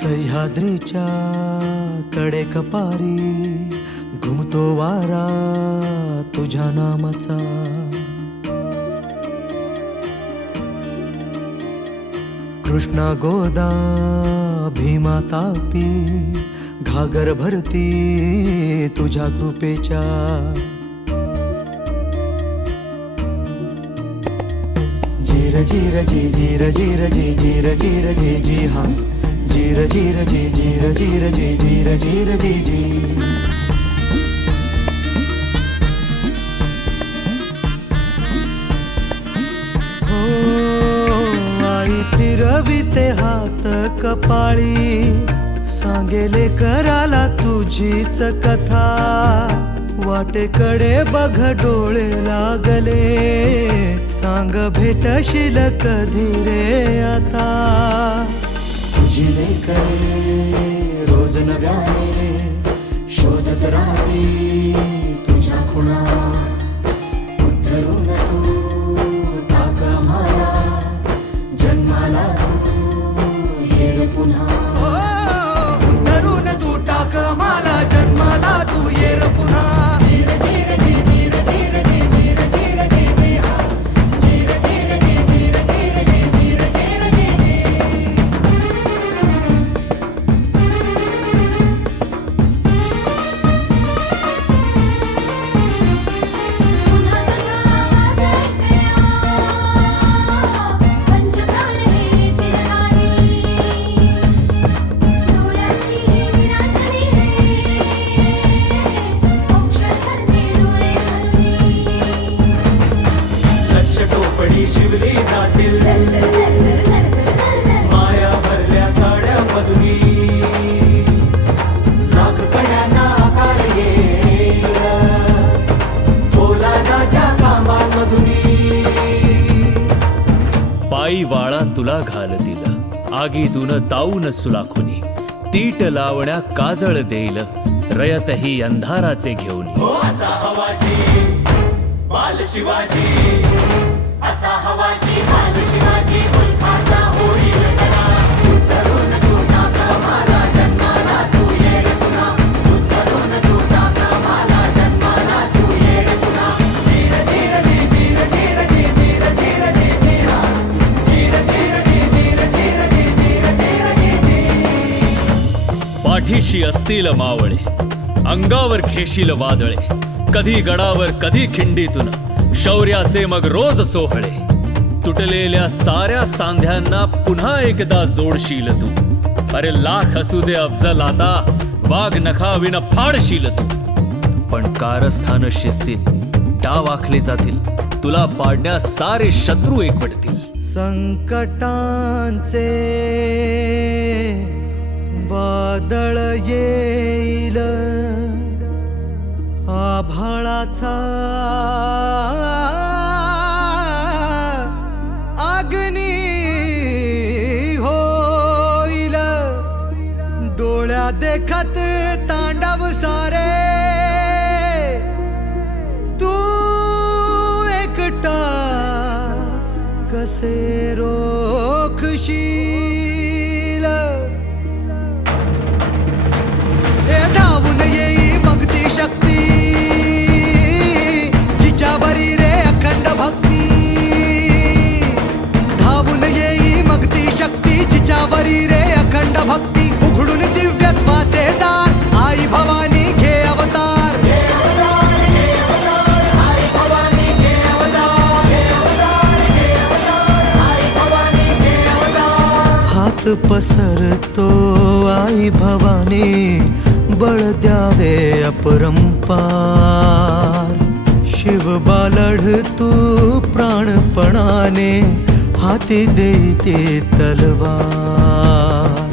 सह्याद्रीच्या कडे कपारी घुमतो वारा तुझ्या नामाचा। कृष्णा गोदा भीमा तापी घागर भरती तुझ्या कृपेच्या। जीर जीर जी जीर जीर जी जीर जीर जी जी हाँ जीर जीर जी जीर जीर जी जीर जीर जी जी। हो आई फिरविते हात कपाळी सांगेले कराला तुझीच कथा। वाटेकडे बघ डोळे लागले सांग भेटशील कधी रे आता। तुझी लेकरे रोज नव्याने शोधत राहती तुझ्या खुणा। उद्धरून तू टाक आम्हाला जन्माला तू ये पुन्हा। उद्धरून तू टाक आम्हाला जन्माला तू ये पुन्हा। शिवली जातील माया भरल्या साड्या मधुरी। लाख कड्यांना आकार येईल पोलादाच्या कामांमधुनी। पायी वाळा तुला घालतील आगीतून ताऊन सुलाखुनी। तीट लावण्या काजळ देईल रयतही अंधाराचे घेऊन। हो असा हवाजी बाल शिवाजी असा हवाजी बाल शिवाजी मुलखाचा होईल सडा। उद्धरून तू टाक आम्हाला जन्माला तू ये रे पुन्हा। उद्धरून तू टाक आम्हाला जन्माला तू ये रे पुन्हा। जीर जीर जी जीर जीर जी जीर जीर जी जी हाँ जीर जीर जी जीर जीर जी जीर जीर जी जी। पाठीशी असतील मावळे अंगावर घेशील वादळे। कधी गडावर कधी खिंडीतून शौर्याचे मग रोज सोहळे। तुटलेल्या साऱ्या सांध्यांना पुन्हा एकदा जोडशील तू। अरे लाख असू दे अफजल आता वाघ नखाविन फाडशील तू। पण कारस्थान शिस्तील डाव आखले जातील तुला पाडण्यास सारे शत्रू एकवटतील। संकटांचे वादळ येईल आभाळाचा अग्नी होईल। डोळ्या देखत तांडव सारे तू एकटा कसे रोखशील। धावून येई मग ती शक्ती जिच्यावरी रे अखंड भक्ती। धावून येई मग ती शक्ती जिच्यावरी रे अखंड भक्ती। उघडून दिव्यत्वाचे दार आई भवानी घे अवतार। हात पसरतो आई भवानी बळ द्यावे अपरंपार। शिव बालढ तू प्राणपणाने हाती देते तलवार।